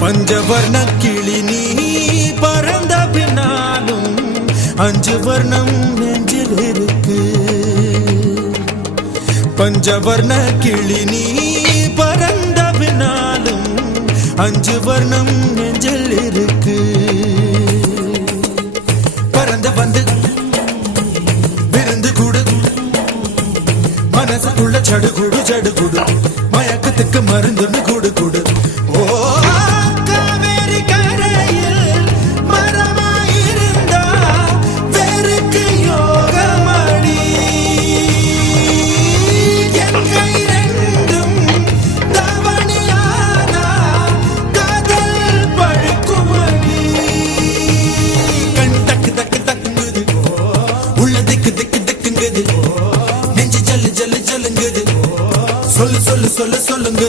பஞ்சவர்ண கிளி நீ பறந்த பின்னாலும் 5 வர்ணம் நெஞ்சில் இருக்கு. பஞ்சவர்ண கிளி நீ பறந்த பின்னாலும் 5 வர்ணம் நெஞ்சில் இருக்கு. பறந்து வந்து விருந்து கூடு, மனசுக்குள்ள சடுகுடு சடுகுடு, மயக்கத்துக்கு மருந்துன்னு கூடு கூடு. ஓ